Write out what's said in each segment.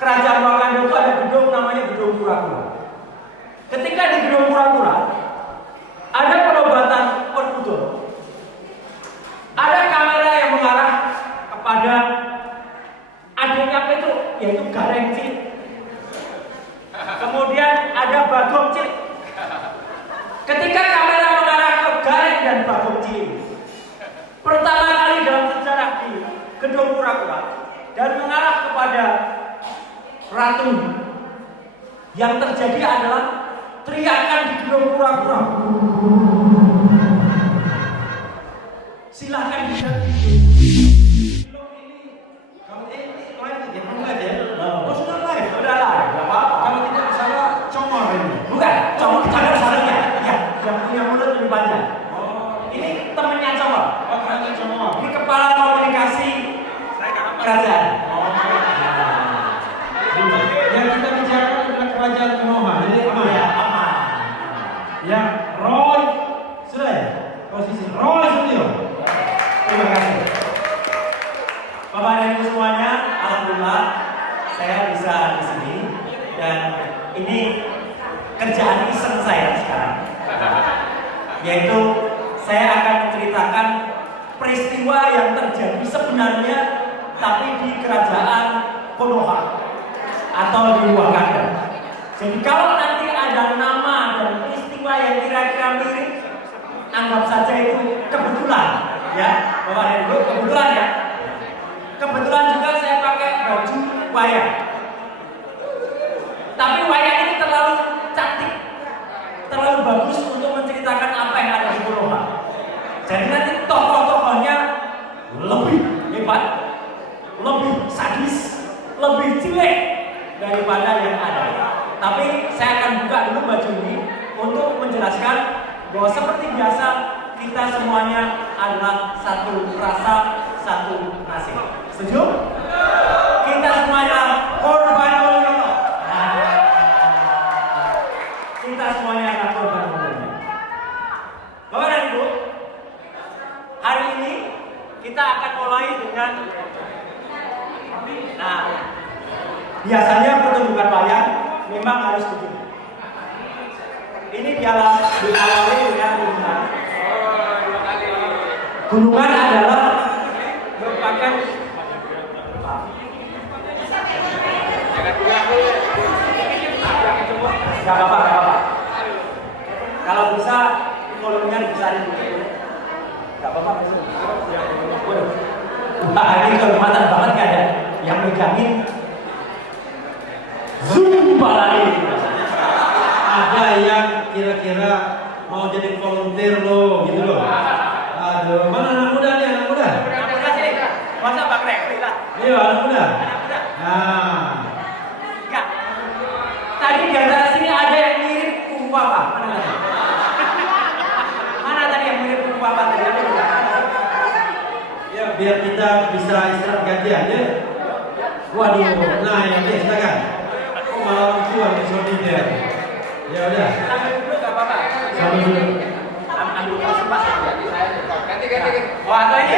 kerajaan Wakanda itu ada gedung namanya Gedung Kura-Kura. Ketika di Gedung Kura-Kura ada penobatan perkutut, ada kamera yang mengarah kepada adiknya Petro, yaitu Gareng Cilik. Kemudian ada Bagong Cilik. Ketika kamera mengarah ke Gareng dan Bagong Cilik, pertama kali dalam sejarah di Gedung Kura-Kura dan mengarah kepada Ratu, yang terjadi adalah teriakan di Gedung Kura-Kura. Silahkan bisa. Oh sudah live, sudah live. Gak apa-apa. Kalau tidak salah congor ini. Bukan, congor jangan salahnya. Ya, yang punya mulut lebih panjang. Ini temannya congor. Oh, kerajaan congor. Ini kepala komunikasi kerajaan. Yang kita bicarakan adalah kerajaan Konoha. Jadi aman. Ya, aman. Ya, Roy sudah ya? Posisi Roy Studio. Terima kasih. Bapak dan Ibu semuanya, alhamdulillah saya bisa di sini dan ini kerjaan iseng saya sekarang. Yaitu saya akan menceritakan peristiwa yang terjadi sebenarnya tapi di kerajaan Konoha atau di Wakanda. Jadi kalau nanti ada nama dan peristiwa yang kira-kira mirip, anggap saja itu kebetulan, ya, Bapak dan Ibu, kebetulan ya. Kebetulan juga saya pakai baju wayang. Tapi wayang ini terlalu cantik, terlalu bagus untuk menceritakan apa yang ada di Konoha. Jadi nanti tokoh-tokohnya lebih hebat, lebih sadis, lebih jelek daripada yang ada. Tapi saya akan buka dulu baju ini untuk menjelaskan bahwa seperti biasa kita semuanya adalah satu rasa, satu nasib. Setuju? Kita semuanya korban Mulyono. Kita semuanya adalah korban Mulyono. Bapak dan Ibu, hari ini kita akan mulai dengan biasanya pertunjukan wayang memang harus begini. Ini diawali dengan gunungan. Gunungan adalah merupakan gak apa-apa. Kalau bisa volumenya dibesarin dulu. Gak apa-apa. Ini kehormatan banget gak ada yang megangin Zumba lagi. Ada yang kira-kira mau jadi volunteer lo, gitu loh. Aduh, mana anak muda nih, anak muda? Anak muda sih, masa Pak Rekri lah. Iya, anak muda. Anak muda. Nah, Enggak. Tadi di antara sini ada yang mirip Kung Papa. Mana tadi? Mana tadi yang mirip Kung Papa tadi? Ada juga. ya biar kita bisa istirahat gantian ya. Waduh, nah ya nih, silakan. Oh, malah orang tua nih solidar. Ya udah. Sambil dulu enggak apa-apa. Sambil dulu. Ambil pas ya. Ganti. Oh, atau ini?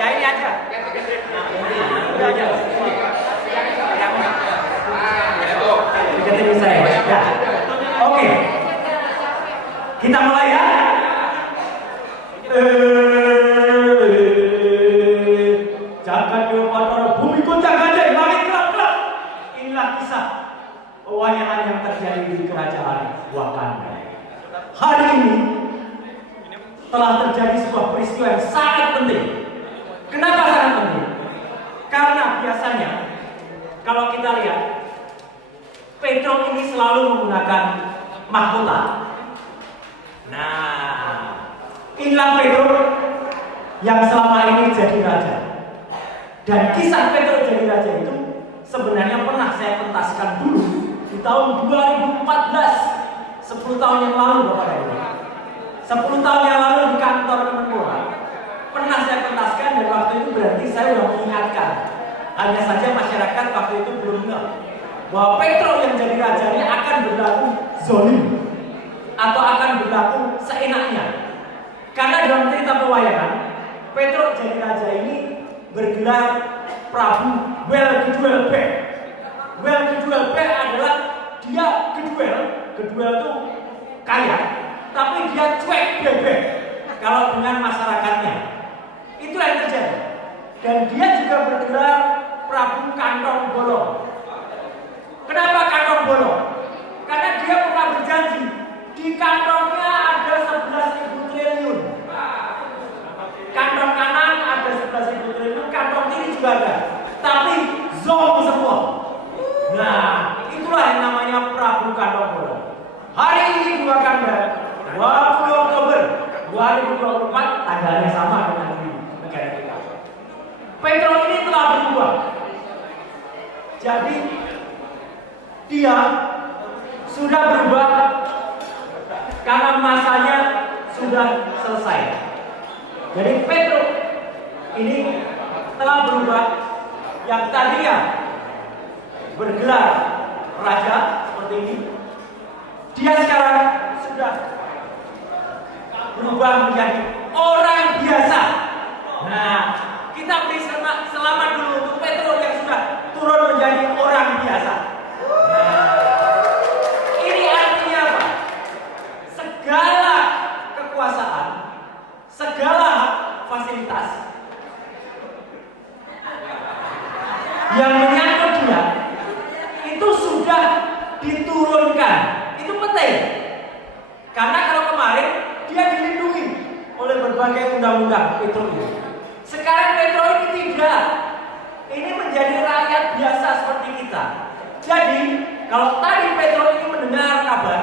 Ya ini aja. Udah aja. Ganti bisa ya. Ya. Oke. Kita mulai ya. Jagat Dewa Batara, bumi goncang ganjing, langit gelap-gelap. Inilah kisah pewayangan yang terjadi di kerajaan Wakanda. Hari ini telah terjadi sebuah peristiwa yang sangat penting. Kenapa sangat penting? Karena biasanya kalau kita lihat Petro ini selalu menggunakan mahkota. Nah, inilah Petro yang selama ini jadi raja. Dan kisah Petro jadi raja itu sebenarnya pernah saya pentaskan dulu di tahun 2014, 10 tahun yang lalu Bapak Ibu. 10 tahun yang lalu di kantor Kemenpora pernah saya pentaskan dan waktu itu berarti saya sudah mengingatkan. Hanya saja masyarakat waktu itu belum tahu bahwa Petro yang jadi raja ini akan berlaku zolim atau akan berlaku seenaknya. Karena dalam cerita pewayangan Petro jadi raja ini bergelar Prabu Well-Geduel-Bek. Well-Geduel-Bek adalah dia Geduel itu kaya, tapi dia cuek bebek kalau dengan masyarakatnya. Itu yang terjadi. Dan dia juga bergelar Prabu Kantong Bolong. Kenapa Kantong Bolong? Karena dia pernah berjanji di kantongnya ada 11.000 triliun. Kantong kanan ada 11.000 triliun, kantong kiri juga ada. Tapi zong semua. Nah, itulah yang namanya Prabu Kantong Bolong. Hari ini tanggal 20 Oktober 2024, tanggalnya sama dengan di negara kita. Petro ini telah berubah. Jadi dia sudah berubah karena masanya sudah selesai. Jadi Petro ini telah berubah. Yang tadinya bergelar raja seperti ini, dia sekarang sudah berubah menjadi orang biasa. Nah, kita beri selamat dulu untuk Petro yang sudah turun menjadi orang biasa. Ini artinya apa? Segala kekuasaan, segala fasilitas yang menyangkut dia itu sudah diturunkan. Itu penting. Karena kalau kemarin dia dilindungi oleh berbagai undang-undang Petro ini. Sekarang Petro ini tidak. Ini menjadi rakyat biasa seperti kita. Jadi kalau tadi Petro ini mendengar kabar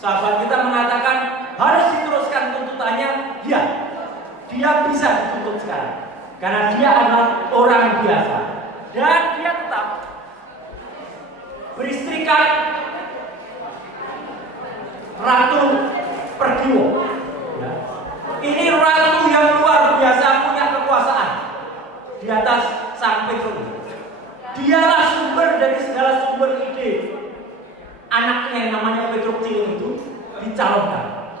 sahabat kita mengatakan harus diteruskan tuntutannya, ya, dia bisa dituntut sekarang karena dia adalah orang biasa dan dia tetap beristrikan Ratu Perdiwo. Ya. Ini ratu yang luar biasa, punya kekuasaan di atas sang Petro. Dialah sumber dari segala sumber ide anaknya yang namanya Petro Cilik itu dicalonkan.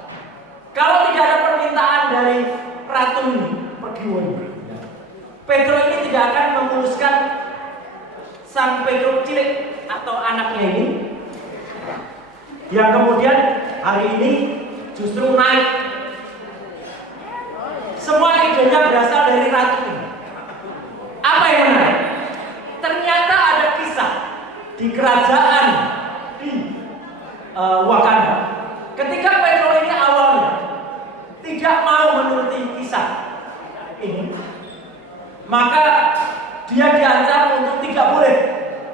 Kalau tidak ada permintaan dari ratu ini, Perdiwo ini, Petro ini tidak akan memuluskan sang Petro Cilik atau anaknya ini, yang kemudian hari ini justru naik. Semua idenya berasal dari ratu ini. Apa yang menarik? Ternyata ada kisah di kerajaan di Wakanda. Ketika Petro ini awalnya tidak mau menuruti kisah ini, maka dia diancam untuk tidak boleh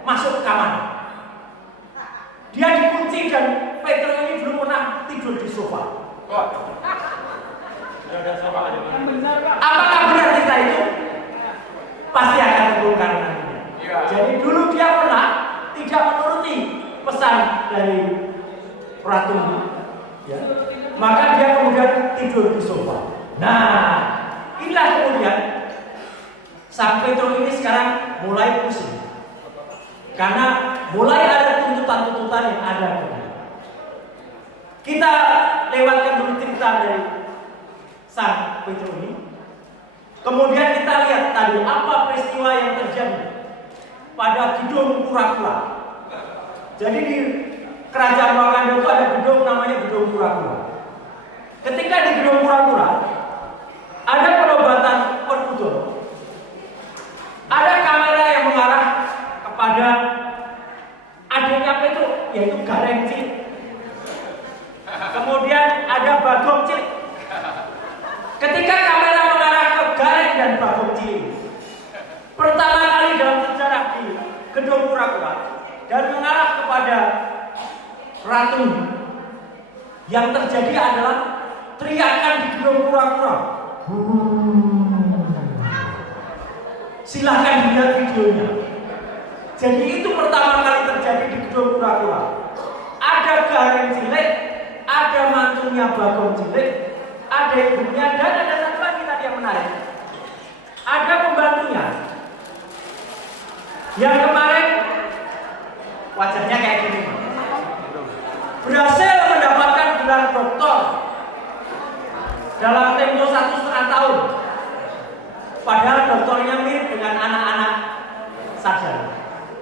masuk kamar. Dia dikunci dan Petro ini belum pernah tidur di sofa. Apakah benar cerita itu? Pasti akan terbongkar nantinya. Jadi dulu dia pernah tidak menuruti pesan dari ratu, ya. Maka dia kemudian tidur di sofa. Nah, inilah kemudian sang Petro ini sekarang mulai pusing karena mulai ada tuntutan-tuntutan yang ada. Kita lewatkan dulu cerita dari sang Petro ini. Kemudian kita lihat tadi apa peristiwa yang terjadi pada gedung Kura-Kura. Jadi di kerajaan Wakanda itu ada gedung namanya gedung Kura-Kura. Ketika di gedung Kura-Kura ada penobatan perbudur. Ada kamera yang mengarah kepada adiknya Petro, yaitu Gareng Cilik. Kemudian ada Bagong Cilik. Ketika kamera mengarah ke Gareng dan Bagong Cilik, pertama kali dalam sejarah di gedung Kura-Kura dan mengarah kepada ratu, yang terjadi adalah teriakan di gedung Kura-Kura. Silahkan dilihat videonya. Jadi itu pertama kali terjadi di gedung Kura-Kura. Ada Gareng Cilik, ada mantunya Bagong Cilik, ada ibunya, dan ada satu lagi tadi yang menarik. Ada pembantunya yang kemarin wajahnya kayak gini, berhasil mendapatkan gelar doktor dalam tempo 1,5 tahun. Padahal dokternya mirip dengan anak-anak sarjana.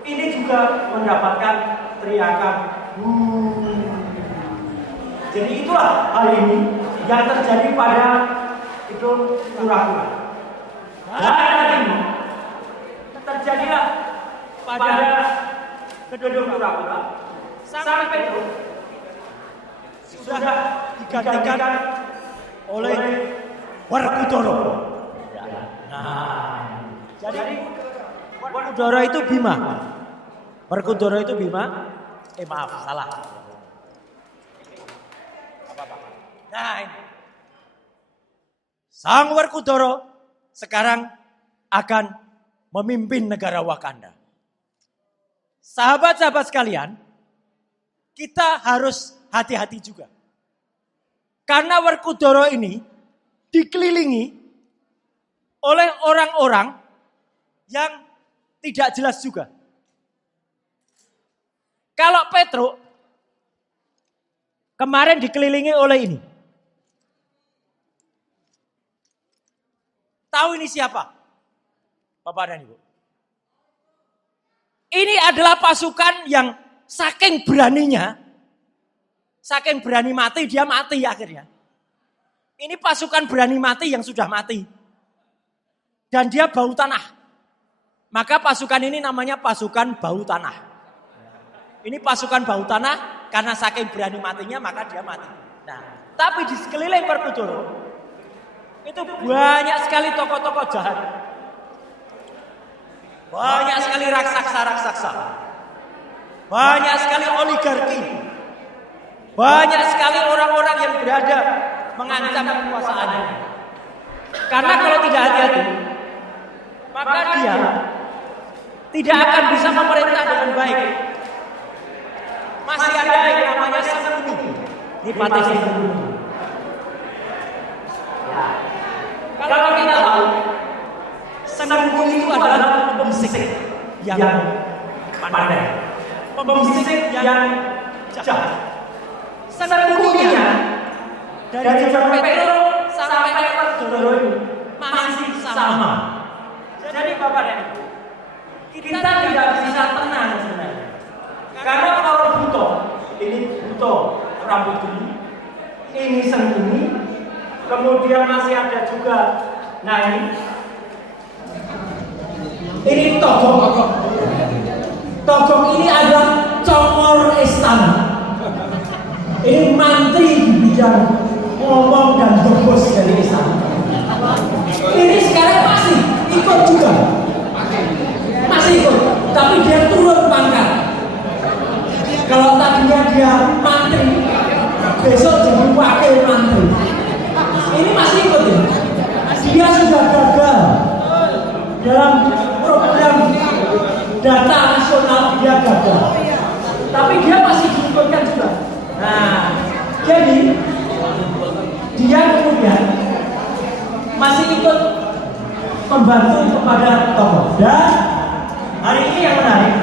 Ini juga mendapatkan teriakan Jadi itulah hari ini yang terjadi pada Gedung Kura-Kura. Hari ini terjadilah pada Gedung Kura-Kura sampai itu sudah digantikan oleh Werkudara. Nah, jadi Werkudara itu Bima. Werkudara itu Bima. Maaf, salah. Nah, ini. Sang Werkudara sekarang akan memimpin negara Wakanda. Sahabat-sahabat sekalian, kita harus hati-hati juga. Karena Werkudara ini dikelilingi oleh orang-orang yang tidak jelas juga. Kalau Petro kemarin dikelilingi oleh ini. Tahu ini siapa? Bapak dan Ibu. Ini adalah pasukan yang saking beraninya, saking berani mati, dia mati akhirnya. Ini pasukan berani mati yang sudah mati. Dan dia bau tanah. Maka pasukan ini namanya pasukan bau tanah. Ini pasukan bau tanah karena saking berani matinya maka dia mati. Nah, tapi di sekeliling Werkudara itu banyak sekali tokoh-tokoh jahat. Banyak sekali raksasa-raksasa. Banyak sekali oligarki. Banyak sekali orang-orang yang berada mengancam kekuasaannya. Karena kalau tidak hati-hati, maka dia tidak akan bisa memerintah dengan baik. Masih ada yang namanya Sengkuni. Ini Patih Sengkuni. Kalau kita tahu, Sengkuni itu adalah pembisik yang pandai. Pembisik yang jahat. Sengkuninya dari zaman Petro sampai Werkudara ini masih sama. Jadi Bapak dan Ibu, kita tidak bisa tenang sebenarnya. Karena kalau Buto, ini Buto rambut ini Sengkuni, kemudian masih ada juga, nah ini Togok. Togok ini adalah congor istana. Ini mantri di bidang ngomong dan bos dari istana. Ini sekarang masih ikut juga. Masih ikut, tapi dia turun pangkat. Kalau tadinya dia mantri, besok jadi wakil mantri. Ini masih ikut ya. Dia sudah gagal dalam program data nasional, dia gagal. Tapi dia masih diikutkan juga. Nah, jadi dia kemudian masih ikut membantu kepada tokoh. Dan hari ini yang menarik,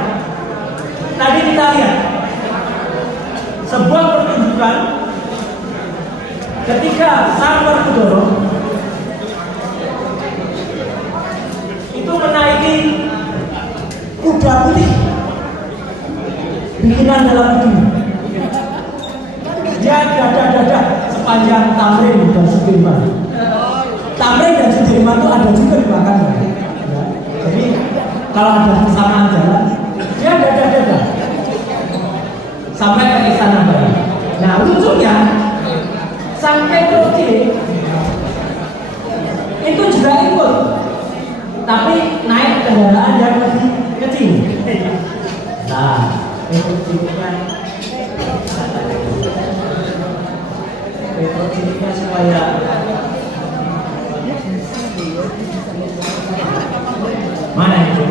tadi kita lihat sebuah pertunjukan ketika sang Werkudara itu menaiki kuda putih bikinan dalam dunia. Dia dada-dada sepanjang Tamrin dan Sudirman. Tamrin dan Sudirman itu ada juga di belakangnya. Ya. Jadi kalau ada kesamaan jalan, dia dada-dada sampai ke Istana Bali. Nah lucunya, sang Petro itu juga ikut, tapi naik kendaraan yang lebih kecil. Nah, Petro supaya mana itu?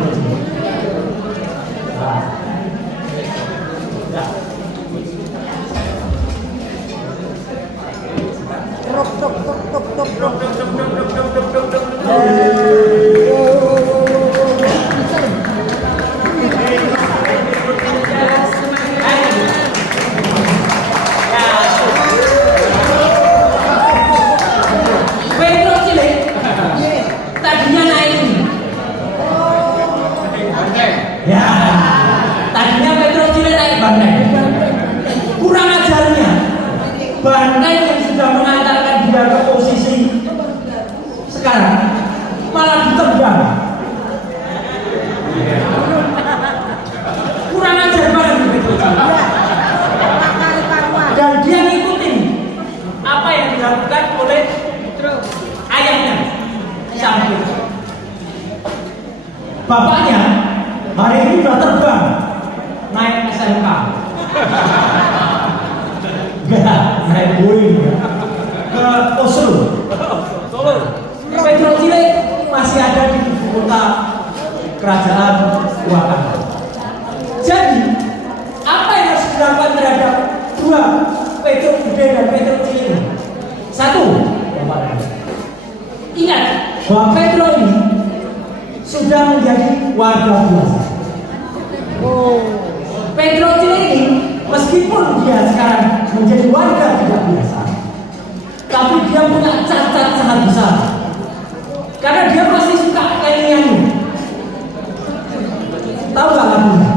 Ya, tadinya Petro Chile naik Banteng. Kurang ajarnya, Banteng yang sudah mengantarkan dia ke posisi sekarang malah ditendang. Kurang ajar banget Petro Chile. Dan dia ngikutin apa yang dilakukan oleh ayahnya sampai bapaknya hari ini sudah terbang naik SMK. Enggak, naik Boeing ke Oslo. Petro Chile masih ada di ibu kota kerajaan Wakanda. Jadi apa yang harus dilakukan terhadap dua Petro Gede dan Petro Chile? Satu, ingat bahwa Petro ini sudah menjadi warga biasa. Petro Chile ini meskipun dia sekarang menjadi warga tidak biasa, tapi dia punya cacat sangat besar. Karena dia masih suka nyanyi. Tahu gak lagunya?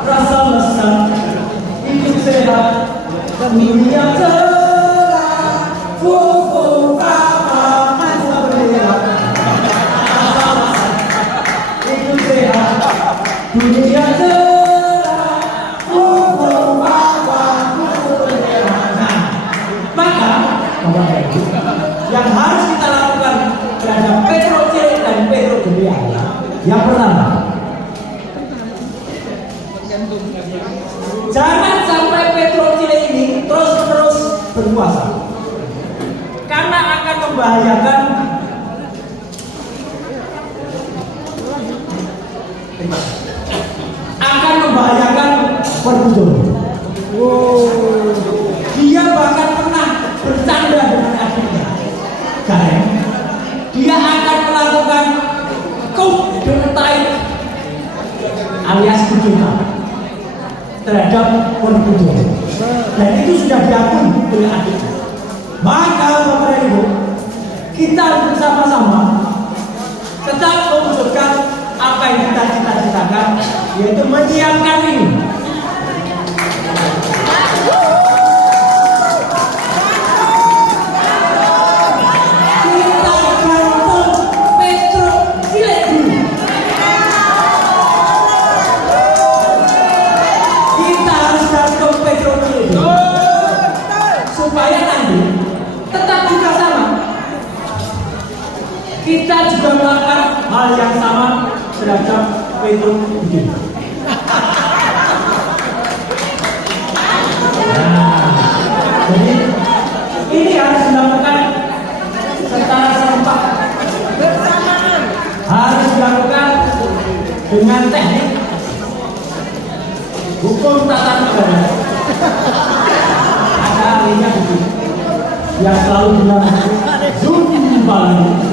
Rasa lesat, hidup sehat, dunia cerah, fufu kapal, masa berdera. Rasa lesat, hidup sehat, dunia cerah, fufu kapal, masa berdera. Nah, maka yang harus kita lakukan terhadap Petro Chile dan Petro Gede adalah yang pertama, jangan sampai Petro Chile ini terus-menerus berkuasa, karena akan membahayakan Perbujon. Dia bahkan pernah bercanda dengan adiknya. Karena dia akan melakukan coup d'etat alias kucing terhadap Perbujon. Dan itu sudah diakui oleh adiknya. Maka Bapak dan Ibu, kita bersama-sama tetap mewujudkan apa yang kita cita-citakan, yaitu menyiapkan ini. Kita gantung Petro Chile dulu. Kita harus gantung Petro Chile dulu, supaya nanti tetap juga sama. Kita juga melakukan hal yang sama terhadap Petro Chile. Jadi ini harus dilakukan secara serempak, harus dilakukan dengan teknik hukum tata negara. Ada ahlinya begini yang selalu bilang zoom balik.